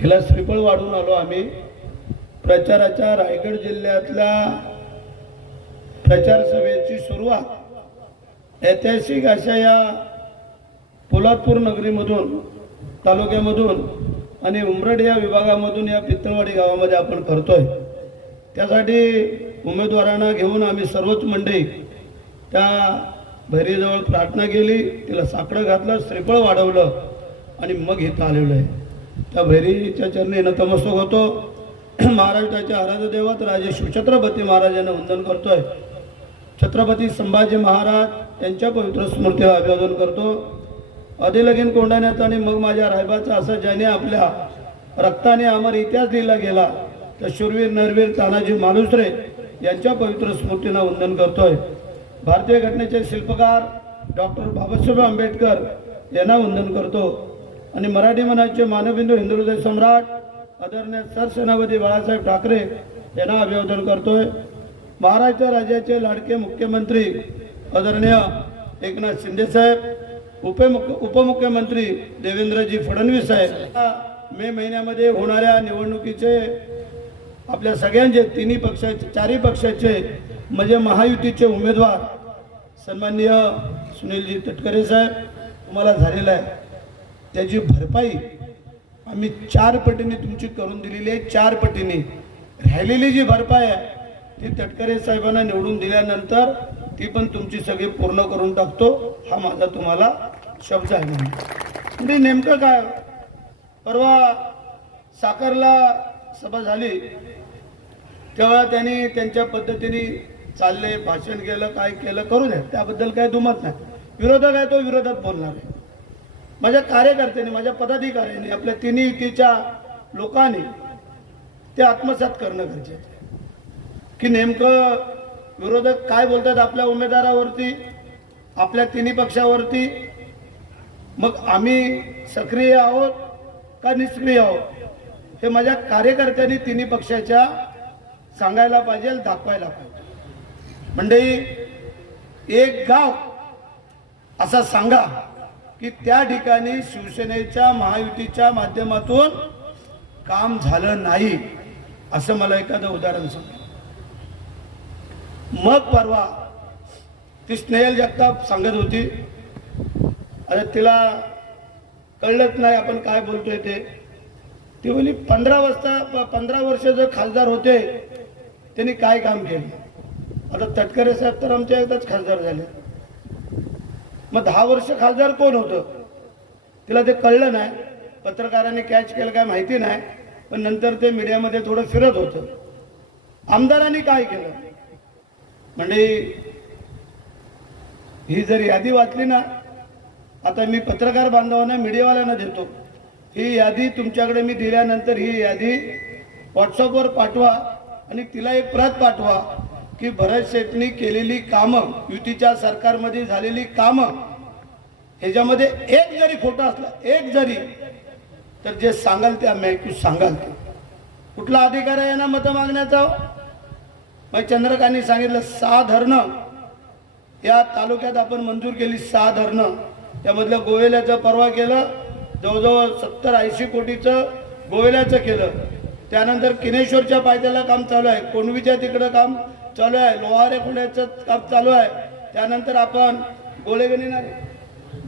हिला श्रीफळ वाढून आलो आम्ही. प्रचाराच्या रायगड जिल्ह्यातल्या प्रचार सभेची सुरुवात ऐतिहासिक अशा या पोलादपूर नगरीमधून तालुक्यामधून आणि उमरड या विभागामधून या पित्तळवाडी गावामध्ये आपण करतोय. त्यासाठी उमेदवारांना घेऊन आम्ही सर्वच मंडळी त्या भैरीजवळ प्रार्थना केली. तिला साकडं घातलं श्रीफळ वाढवलं आणि मग इथं आलेलं आहे. त्या भैरीच्या चरणी नतमस्तक होतो. महाराष्ट्राच्या आराध्य देवत राजे शिवछत्रपती महाराजांना वंदन करतोय. छत्रपती संभाजी महाराज यांच्या पवित्र स्मृतीला अभिवादन करतो. अधिलगीन कोंडाण्याचा आणि मग माझ्या रायबाचा असं ज्याने आपल्या रक्ताने अमर इतिहास लिहिला गेला तर शूरवीर नरवीर तानाजी मालुसरे यांच्या पवित्र स्मृतींना वंदन करतोय. भारतीय घटनेचे शिल्पकार डॉक्टर बाबासाहेब आंबेडकर यांना वंदन करतो. आणि मराठी मनाचे मानबिंदू हिंदू हृदय सम्राट आदरणीय सरसेनापती बाळासाहेब ठाकरे यांना अभिवादन करतोय. महाराष्ट्र राज्याचे लाडके मुख्यमंत्री आदरणीय एकनाथ शिंदे साहेब उपमुख्य उपमुख्यमंत्री देवेंद्रजी फडणवीस साहेब. मे महिन्यामध्ये होणाऱ्या निवडणुकीचे आपल्या सगळ्यांचे तिन्ही पक्षाचे चारही पक्षाचे म्हणजे महायुतीचे उमेदवार सन्माननीय सुनीलजी तटकरे साहेब तुम्हाला झालेला आहे. त्याची भरपाई आम्ही चार पटीने तुमची करून दिलेली आहे. चार पटीने. राहिलेली जी भरपाई आहे ती तटकरे साहेबांना निवडून दिल्यानंतर ती पण तुमची सगळी पूर्ण करून टाकतो. हा माझा तुम्हाला शब्द आहे म्हणून. म्हणजे नेमकं काय? परवा साखरला सभा झाली. तेव्हा त्यांनी त्यांच्या पद्धतीने चालले भाषण केलं काय केलं करू द्या. त्याबद्दल काय दुमत नाही. विरोधक आहे तो विरोधात बोलणार आहे. माझ्या कार्यकर्त्यांनी माझ्या पदाधिकाऱ्यांनी आपल्या तिन्ही युतीच्या लोकांनी ते आत्मसात करणं गरजेचं की नेमकं विरोधक काय बोलतात आपल्या उमेदवारावरती आपल्या तिन्ही पक्षावरती? मग आम्ही सक्रिय आहोत का निष्क्रिय आहोत? हे माझ्या कार्यकर्त्यांनी तिन्ही पक्षाच्या सांगायला पाहिजे दाखवायला पाहिजे. म्हणजे एक गाव असा सांगा की त्या ठिकाणी शिवसेनेच्या महायुतीच्या माध्यमातून काम झालं नाही असं मला एखादं उदाहरण सांग. मग परवा ती स्नेहल जगताप सांगत होती अरे तिला कळलंच नाही आपण काय बोलतोय ते. ती म्हणजे पंधरा वाजता पंधरा वर्ष जर खासदार होते त्यांनी काय काम केलं? आता तटकरे साहेब तर आमच्या एकदाच खासदार झाले मग दहा वर्ष खासदार कोण होतं? तिला ते कळलं नाही. पत्रकारांनी कॅच केलं काय माहिती नाही. पण नंतर ते मीडियामध्ये थोडं फिरत होतं. आमदारांनी काय केलं? म्हणजे ही जर यादी वाचली ना आता मी पत्रकार बांधवांना मीडियावाल्यांना देतो. ही यादी तुमच्याकडे मी दिल्यानंतर ही यादी व्हॉट्सअपवर पाठवा आणि तिला एक प्रत पाठवा की भरत शेटनी केलेली कामं युतीच्या सरकारमध्ये झालेली कामं ह्याच्यामध्ये एक जरी खोटं असला एक जरी तर जे सांगाल ते आम्ही ऐकू सांगाल ते. कुठला अधिकार आहे ना मतं मागण्याचा हो? मग चंद्रकांनी सांगितलं सहा धरणं या तालुक्यात आपण मंजूर केली सहा धरणं त्यामधलं गोवेल्याचं परवा केलं जवळजवळ सत्तर ऐंशी कोटीचं गोवेल्याचं केलं. त्यानंतर किनेश्वरच्या पायथ्याला काम चालू आहे कोंडवीच्या तिकडं काम चालू आहे लोहारे खुण्याचं काम चालू आहे. त्यानंतर आपण गोळेगणी नाही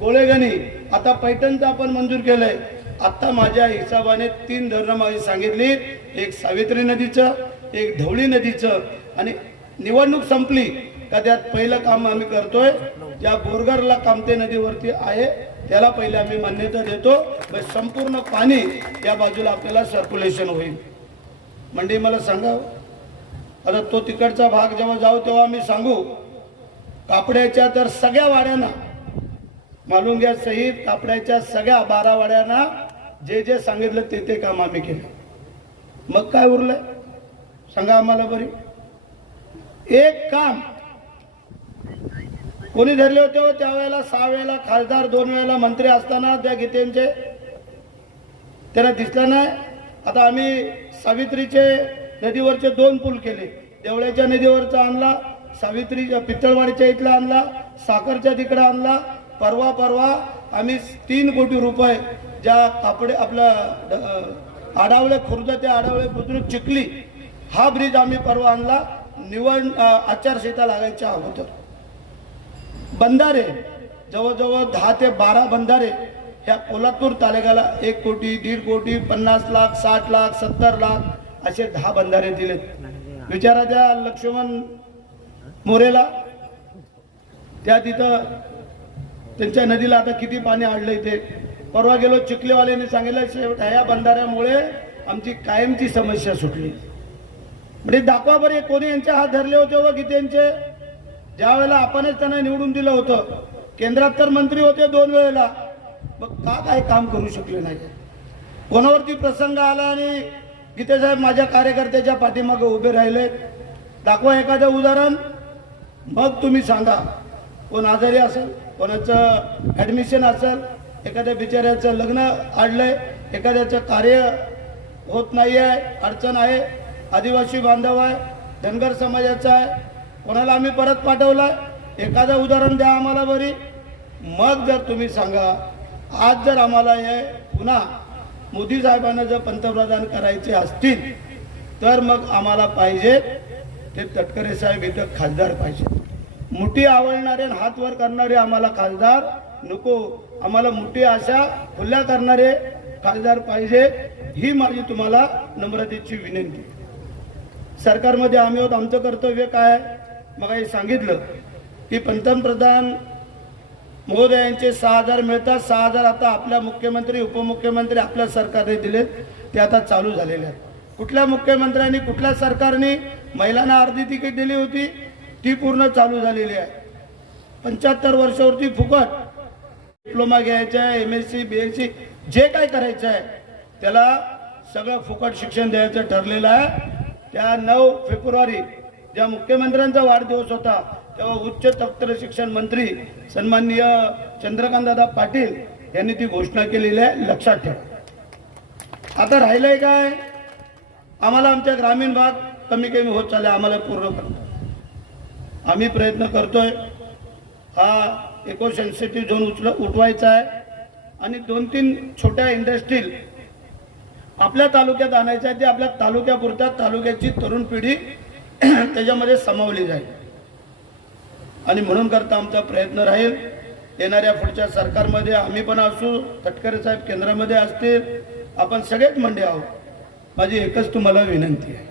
गोळेगणी. आता पैठणचं आपण मंजूर केलंय. आता माझ्या हिशोबाने तीन धरणं माझी सांगितली. एक सावित्री नदीचं एक धवळी नदीचं. आणि निवडणूक संपली का त्यात पहिलं काम आम्ही करतोय. ज्या बोरगरला कामते नदीवरती आहे त्याला पहिले आम्ही मान्यता देतो. संपूर्ण पाणी या बाजूला आपल्याला सर्क्युलेशन होईल. म्हणजे मला सांगा हो. आता तो तिकडचा भाग जेव्हा जाऊ तेव्हा आम्ही सांगू. कापड्याच्या तर सगळ्या वाड्यांना मालुंग्या सहित कापड्याच्या सगळ्या बारा वाड्यांना जे जे सांगितलं ते ते काम आम्ही केलं. मग काय उरलं सांगा आम्हाला बरी. एक काम. कोणी धरले होते हो त्यावेळेला? सहा वेळेला खासदार दोन वेळेला मंत्री असताना त्या गीतेंचे. त्यांना दिसलं नाही. आता आम्ही सावित्रीचे नदीवरचे दोन पूल केले. देवळ्याच्या नदीवरचा आणला सावित्री पित्तळवाडीच्या इथला आणला साखरच्या तिकडं आणला परवा परवा आम्ही तीन कोटी रुपये ज्या कापडे आपल्या आडावळे खुर्द ते आडावळे बुद्रुक चिखली हा ब्रिज आम्ही परवा आणला. निवड आचारसंहिता लागायच्या अगोदर. बंधारे जवळजवळ दहा ते बारा बंधारे ह्या कोल्हापूर तालुक्याला एक कोटी दीड कोटी पन्नास लाख साठ लाख सत्तर लाख असे दहा बंधारे दिलेत. विचारा त्या लक्ष्मण मोरेला. त्या तिथं त्यांच्या नदीला आता किती पाणी आणलं इथे? परवा गेलो चिखलेवाल्यांनी सांगितलं शेवट ह्या बंधाऱ्यामुळे आमची कायमची समस्या सुटली. म्हणजे दाखवा बरे कोणी यांचे हात धरले होते व गीतेंचे ज्या वेळेला आपणच त्यांना निवडून दिलं होतं केंद्रात तर मंत्री होते दोन वेळेला. मग का काय काम करू शकले नाही? कोणावरती प्रसंग आला आणि गीते साहेब माझ्या कार्यकर्त्याच्या पाठीमागे उभे राहिले दाखवा एखादं उदाहरण. मग तुम्ही सांगा कोण आजारी असेल? कोणाचं ॲडमिशन असेल एखाद्या बिचाऱ्याचं लग्न आहे एखाद्याचं कार्य होत नाही आहे अडचण आहे आदिवासी बांधव आहे धनगर समाजाचा आहे कोणाला आम्ही परत पाठवला एखादं उदाहरण द्या आम्हाला बरी. मग जर तुम्ही सांगा आज जर आम्हाला हे पुन्हा मोदी साहेबांना जर पंतप्रधान करायचे असतील तर मग आम्हाला पाहिजे ते तटकरे साहेब इथं खासदार पाहिजे. मुठी आवडणारे आणि हात वर करणारे आम्हाला खासदार नको. आम्हाला मुठी आशा खुल्या करणारे खासदार पाहिजे. ही माझी तुम्हाला नम्रतेची विनंती. सरकारमध्ये आम्ही आहोत. आमचं कर्तव्य काय मग हे सांगितलं की पंतप्रधान महोदयांचे सहा हजार मिळतात. सहा हजार आता आपल्या मुख्यमंत्री उपमुख्यमंत्री आपल्या सरकारने दिले ते आता चालू झालेले आहेत. कुठल्या मुख्यमंत्र्यांनी कुठल्या सरकारने महिलांना अर्धी तिकीट दिली होती? ती पूर्ण चालू झालेली आहे. पंच्याहत्तर वर्षावरती फुकट डिप्लोमा घ्यायचा आहे M S C B S C जे काय करायचं आहे त्याला सगळं फुकट शिक्षण द्यायचं ठरलेलं आहे. त्या नऊ फेब्रुवारी ज्या मुख्यमंत्र्यांचा वाढदिवस होता तेव्हा उच्च तंत्र शिक्षण मंत्री सन्माननीय चंद्रकांतदादा पाटील यांनी ती घोषणा केलेली आहे लक्षात ठेवा. आता राहिलंय काय? आम्हाला आमच्या ग्रामीण भाग कमी कमी होत चालला आम्हाला पूर्ण करणं आम्ही प्रयत्न करतोय. हा इको सेन्सिटिव्ह झोन उचल उठवायचा आहे. आणि दोन तीन छोट्या इंडस्ट्रील आपल्या तालुक्यात आणायच्या आहे ते आपल्या तालुक्यापुरत्या तालुक्याची तरुण पिढी त्याच्यामध्ये समावली जाईल. आणि म्हणून करता आमचा प्रयत्न राहील. येणाऱ्या पुढच्या सरकारमध्ये आम्ही पण असू तटकरे साहेब केंद्रामध्ये असतील आपण सगळेच मंडे आहोत. माझी एकच तुम्हाला विनंती आहे.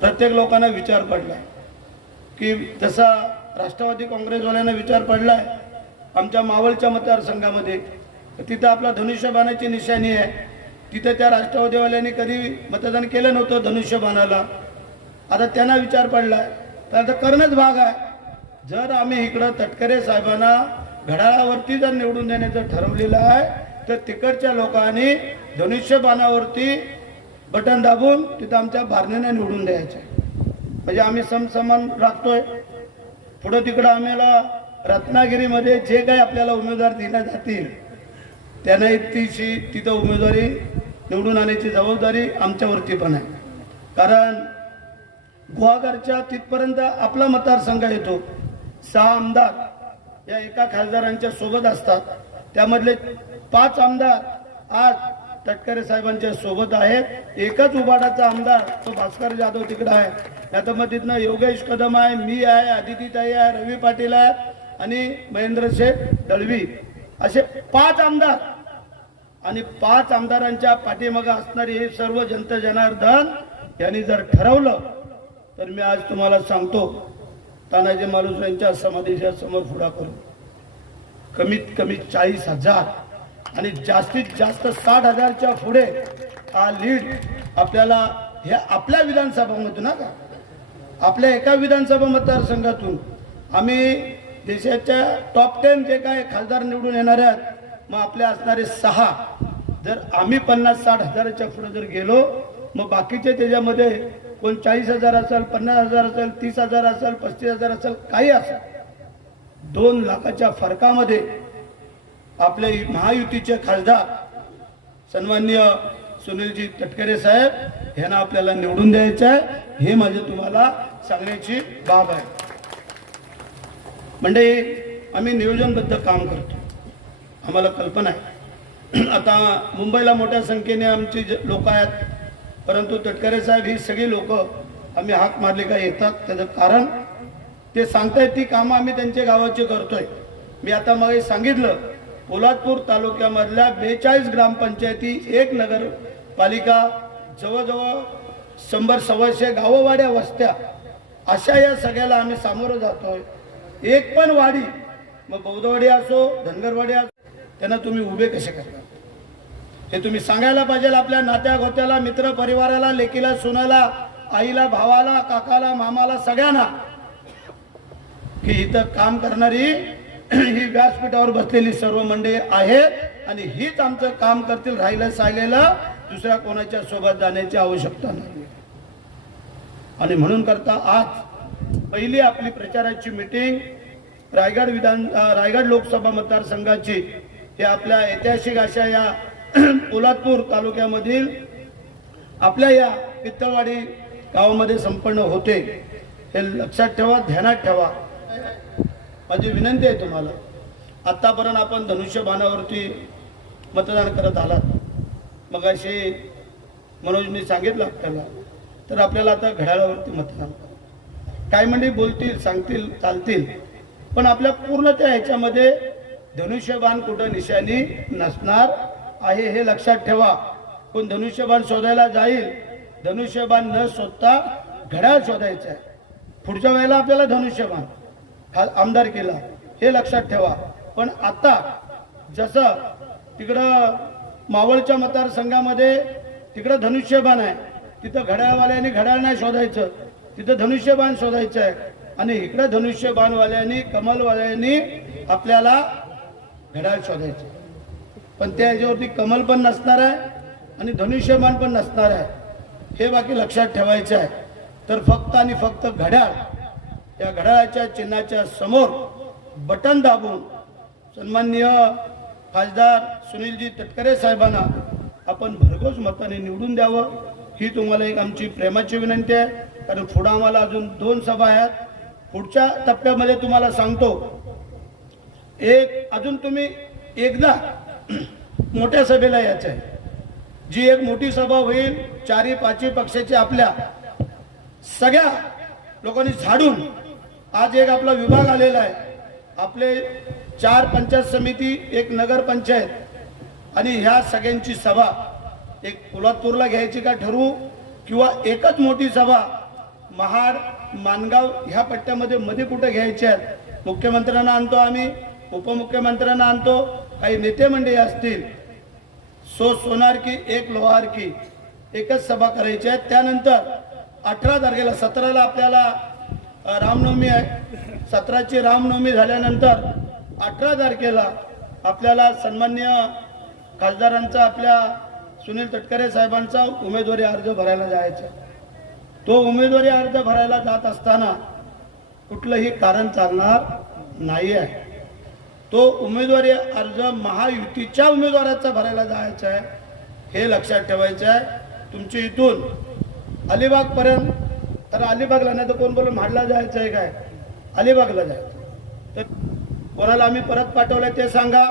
प्रत्येक लोकांना विचार पडला. की तसा राष्ट्रवादी काँग्रेसवाल्यांना विचार पडलाय आमच्या मावळच्या मतदारसंघामध्ये. तिथं आपला धनुष्यबाणाची निशाणी आहे. तिथं त्या राष्ट्रवादीवाल्यांनी कधी मतदान केलं नव्हतं धनुष्यबाणाला आता त्यांना विचार पडलाय. तर आता करणंच भाग आहे. जर आम्ही इकडं तटकरे साहेबांना घड्याळावरती जर निवडून देण्याचं ठरवलेलं आहे तर तिकडच्या लोकांनी धनुष्यबाणावरती बटन दाबून तिथं आमच्या भारण्याने निवडून द्यायचं आहे. म्हणजे आम्ही समसमान राखतोय. पुढं तिकडं आम्हाला रत्नागिरीमध्ये जे काही आपल्याला उमेदवार दिल्या जातील त्यांना तिची तिथं उमेदवारी निवडून आणण्याची जबाबदारी आमच्यावरती पण आहे. कारण गुहागरच्या तिथपर्यंत आपला मतदारसंघ येतो. सहा आमदार या एका खासदारांच्या सोबत असतात. त्यामधले पाच आमदार आज तटकरे साहेबांच्या सोबत आहेत एकच उबाडाचा आमदार तो भास्कर जाधव तिकडे आहे. आता मग तिथनं योगेश कदम आहे मी आहे आदितीताई आहे रवी पाटील आहे आणि महेंद्र दळवी. असे पाच आमदार. आणि पाच आमदारांच्या पाठीमागं असणारी हे सर्व जनता जनार्दन यांनी जर ठरवलं तर मी आज तुम्हाला सांगतो तानाजी मालूस यांच्या समाधीच्या समोर पुढा करू. कमीत कमी चाळीस हजार. आणि जास्तीत जास्त साठ हजारच्या पुढे हा लीड आपल्याला हे आपल्या विधानसभामधून ना का? आपल्या एका विधानसभा मतदारसंघातून आम्ही देशाच्या टॉप टेन जे काय खासदार निवडून येणार आहेत मग आपले असणारे सहा जर आम्ही पन्नास साठ हजाराच्या पुढे जर गेलो मग बाकीचे त्याच्यामध्ये कोण चाळीस हजार असेल पन्नास हजार असेल तीस हजार असेल पस्तीस हजार असेल काही असेल. दोन लाखाच्या फरकामध्ये आपले महायुतीचे खासदार सन्मान्य सुनीलजी तटकरे साहेब यांना आपल्याला निवडून द्यायचं आहे. हे माझे तुम्हाला सांगण्याची बाब आहे. म्हणजे आम्ही नियोजनबद्ध काम करतो. आम्हाला कल्पना आहे. आता मुंबईला मोठ्या संख्येने आमची लोक आहेत परंतु तटकरे साहेब ही सगळी लोक आम्ही हाक मारली का येतात त्याचं कारण ते सांगतायत ती कामं आम्ही त्यांच्या गावाची करतोय. मी आता मग सांगितलं पोलादपूर तालुक्यामधल्या बेचाळीस ग्रामपंचायती एक नगरपालिका जवळजवळ शंभर सव्वाशे गाववाड्या वस्त्या अशा या सगळ्याला आम्ही सामोरं जातोय. एक पण वाडी मग बौद्धवाडी असो धनगरवाडी असो त्यांना तुम्ही उभे कसे करता हे तुम्ही सांगायला पाहिजे आपल्या नात्या गोत्याला मित्र परिवाराला लेकीला सुनाला आईला भावाला काकाला मामाला सगळ्यांना की इथं काम करणारी ही व्यासपीठावर बसलेली सर्व मंडळी आहे आणि हीच आमचं काम करतील राहिलं सायलेलं. दुसऱ्या कोणाच्या सोबत जाण्याची आवश्यकता नाही. आणि म्हणून करता आज पहिली आपली प्रचाराची मीटिंग रायगड विधान रायगड लोकसभा मतदारसंघाची. हे आपल्या ऐतिहासिक अशा या पोलादपूर तालुक्यामधील आपल्या या पित्तळवाडी गावामध्ये संपन्न होते. हे लक्षात ठेवा ध्यानात ठेवा. माझी विनंती आहे तुम्हाला आत्तापर्यंत आपण धनुष्यबाणावरती मतदान करत आलात. मग अशी मनोजनी सांगितलं आपल्याला तर आपल्याला आता घड्याळावरती मतदान. काय म्हणजे बोलतील सांगतील चालतील पण आपल्या पूर्ण त्या ह्याच्यामध्ये धनुष्यबाण कुठं निशाणी नसणार आहे हे लक्षात ठेवा. कोण धनुष्यबाण शोधायला जाईल धनुष्यबाण न शोधता घड्याळ शोधायचं आहे. पुढच्या वेळेला आपल्याला धनुष्यबाण आमदार केला हे लक्षात ठेवा. पण आता जसं तिकडं मावळच्या मतदारसंघामध्ये तिकडं धनुष्यबाण आहे. तिथं घड्याळवाल्यांनी घड्याळ नाही शोधायचं. तिथं धनुष्यबाण शोधायचं आहे. आणि इकडं धनुष्यबाणवाल्यांनी कमलवाल्यांनी आपल्याला घड्याळ शोधायचं पण त्या ह्याच्यावरती कमल पण नसणार आहे आणि धनुष्यबाण पण नसणार आहे. हे बाकी लक्षात ठेवायचं आहे. तर फक्त आणि फक्त घड्याळ या घड्याळाच्या चिन्हाच्या समोर बटन दाबून सन्माननीय खासदार सुनीलजी तटकरे साहेबांना आपण भरघोस मताने निवडून द्यावं ही तुम्हाला एक आमची प्रेमाची विनंती आहे. कारण पुढं आम्हाला अजून दोन सभा आहेत. पुढच्या टप्प्यामध्ये तुम्हाला सांगतो एक अजून तुम्ही एकदा मोठ्या सभेला यायचं आहे. जी एक मोठी सभा होईल चारी पाचवी पक्षाची आपल्या सगळ्या लोकांनी झाडून आज एक आपला विभाग आलेला आहे. आपले चार पंचायत समिती एक नगर पंचायत आणि ह्या सगळ्यांची सभा एक पोलादपूरला घ्यायची का ठरवू किंवा एकच मोठी सभा महाड मानगाव ह्या पट्ट्यामध्ये मध्ये कुठे घ्यायचे आहेत? मुख्यमंत्र्यांना आणतो आम्ही उपमुख्यमंत्र्यांना आणतो काही नेते मंडळी असतील. सो सोनार की एक लोहार की एकच सभा करायची आहे. त्यानंतर अठरा तारखेला सतराला आपल्याला रामनवमी आहे. सतराची रामनवमी झाल्यानंतर अठरा तारखेला आपल्याला सन्मान्य खासदारांचा आपल्या सुनील तटकरे साहेबांचा उमेदवारी अर्ज भरायला जायचा आहे. तो उमेदवारी अर्ज भरायला जात असताना कुठलंही कारण चालणार नाही आहे. तो उमेदवारी अर्ज महायुतीच्या उमेदवाराचा भरायला जायचा आहे हे लक्षात ठेवायचं आहे. तुमची इथून अलिबागपर्यंत तर अलिबागला नाही तर कोण बोलून म्हाडला जायचं आहे काय? अलिबागला जायचं. तर कोणाला आम्ही परत पाठवलंय ते सांगा.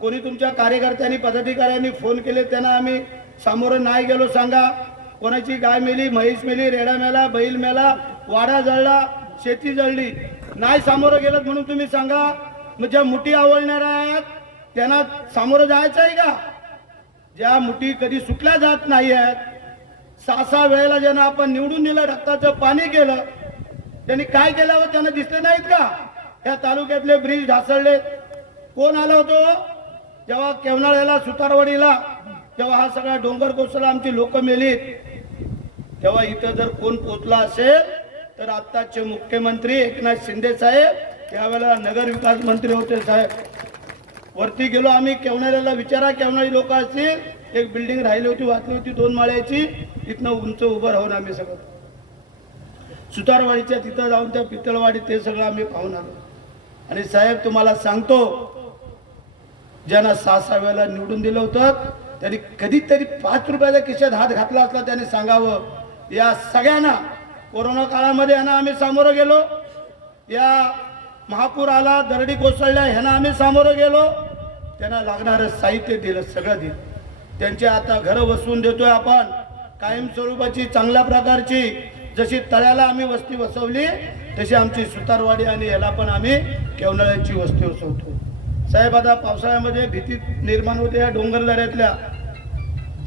कोणी तुमच्या कार्यकर्त्यांनी पदाधिकाऱ्यांनी फोन केले त्यांना आम्ही सामोरं नाही गेलो सांगा. कोणाची गाय मेली म्हैस मेली रेडा मेला बैल मेला वाडा जळला शेती जळली. नाही सामोरं गेलं म्हणून तुम्ही सांगा. मग ज्या मुठी आवडणाऱ्या आहेत त्यांना सामोरं जायचं आहे का? ज्या मुठी कधी सुटल्या जात नाही आहेत सहा सहा वेळेला ज्यांना आपण निवडून दिलं रक्ताचं पाणी केलं त्यांनी काय केलं त्यांना दिसले नाहीत का? या तालुक्यातले ब्रिज ढासळले. कोण आला होतो? जेव्हा केवनाळ्याला सुतारवाडीला तेव्हा हा सगळा डोंगर कोसळला आमची लोक मेली. तेव्हा इथं जर कोण पोचला असेल तर आत्ताचे मुख्यमंत्री एकनाथ शिंदे साहेब त्यावेळेला नगर विकास मंत्री होते साहेब. वरती गेलो आम्ही केवणाऱ्याला विचारा केवणारी लोक असतील एक बिल्डिंग राहिली होती वाचली होती दोन माळ्याची. तिथनं उंच उभं राहून आम्ही सगळं. सुतारवाडीच्या तिथं जाऊन त्या पितळवाडी ते सगळं आम्ही पाहून आलो. आणि साहेब तुम्हाला सांगतो ज्यांना सहा सहा वेळेला निवडून दिलं होतं त्यांनी कधीतरी पाच रुपयाच्या खिशात हात घातला असला त्याने सांगावं या सगळ्यांना कोरोना काळामध्ये यांना आम्ही सामोरं गेलो. या महापूर आला दरडी कोसळल्या ह्यांना आम्ही सामोरं गेलो. त्यांना लागणारं साहित्य दिलं सगळं दिलं. त्यांचे आता घरं वसवून देतोय आपण. कायमस्वरूपाची चांगल्या प्रकारची. जशी तळ्याला आम्ही वस्ती वसवली तशी आमची सुतारवाडी आणि याला पण आम्ही केवनाळ्याची वस्ती वसवतो. साहेब आता पावसाळ्यामध्ये भीती निर्माण होते या डोंगरदऱ्यातल्या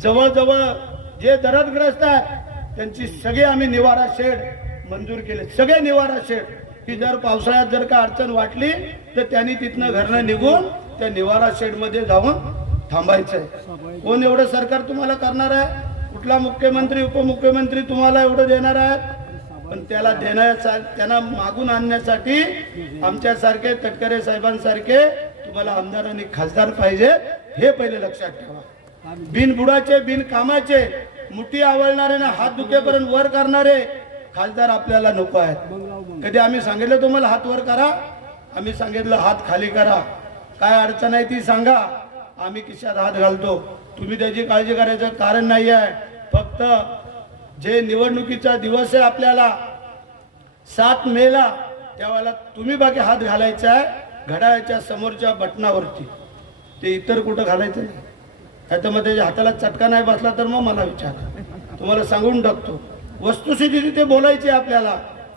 जवळजवळ जे दरदग्रस्त आहेत त्यांची सगळे आम्ही निवारा शेड मंजूर केले. सगळे निवारा शेड. की जर पावसाळ्यात जर का अडचण वाटली तर त्यांनी तिथनं घरनं निघून त्या निवारा शेडमध्ये जाऊन थांबायचं आहे कोण एवढं सरकार तुम्हाला करणार आहे? कुठला मुख्यमंत्री उपमुख्यमंत्री तुम्हाला एवढं देणार आहे? पण त्याला देण्याचा त्यांना मागून आणण्यासाठी आमच्यासारखे तटकरे साहेबांसारखे तुम्हाला आमदार आणि खासदार पाहिजे हे पहिले लक्षात ठेवा. बिनबुडाचे बिन कामाचे मुठी आवळणारे ना हात दुखेपर्यंत वर करणारे खासदार आपल्याला नको आहेत. कधी आम्ही सांगितलं तुम्हाला हात वर करा? आम्ही सांगितलं हात खाली करा. काय अडचण आहे ती सांगा. आम्ही किशात हात घालतो. तुम्ही त्याची काळजी करायचं कारण नाही आहे फक्त जे निवडणुकीचा दिवस आहे आपल्याला सात मेला त्यावेळेला तुम्ही बाकी हात घालायचा आहे घड्याळाच्या समोरच्या बटनावरती ते इतर कुठं घालायचं नाही. नाही तर मग त्याच्या हाताला चटका नाही बसला तर मग मला विचारा. तुम्हाला सांगून टाकतो. वस्तुस्थिती तिथे बोलायची आहे आपल्याला.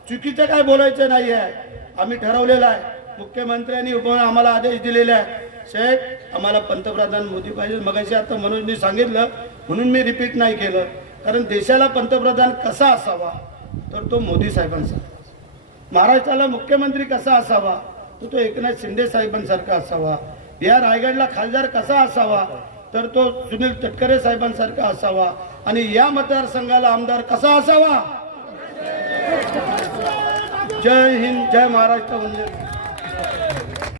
चुकीचं काय बोलायचं नाही आहे आम्ही ठरवलेलं आहे. मुख्यमंत्र्यांनी उप आम्हाला आदेश दिलेले आहे. साहेब आम्हाला पंतप्रधान मोदी पाहिजे. मगाशी आता मनोजनी सांगितलं म्हणून मी रिपीट नाही केलं. कारण देशाला पंतप्रधान कसा असावा तर तो मोदी साहेबांचा. महाराष्ट्राला मुख्यमंत्री कसा असावा तर तो एकनाथ शिंदे साहेबांसारखा असावा. या रायगडला खासदार कसा असावा तर तो सुनील तटकरे साहेबांसारखा असावा. आणि या मतदारसंघाला आमदार कसा असावा? जय हिंद जय महाराष्ट्र म्हणजे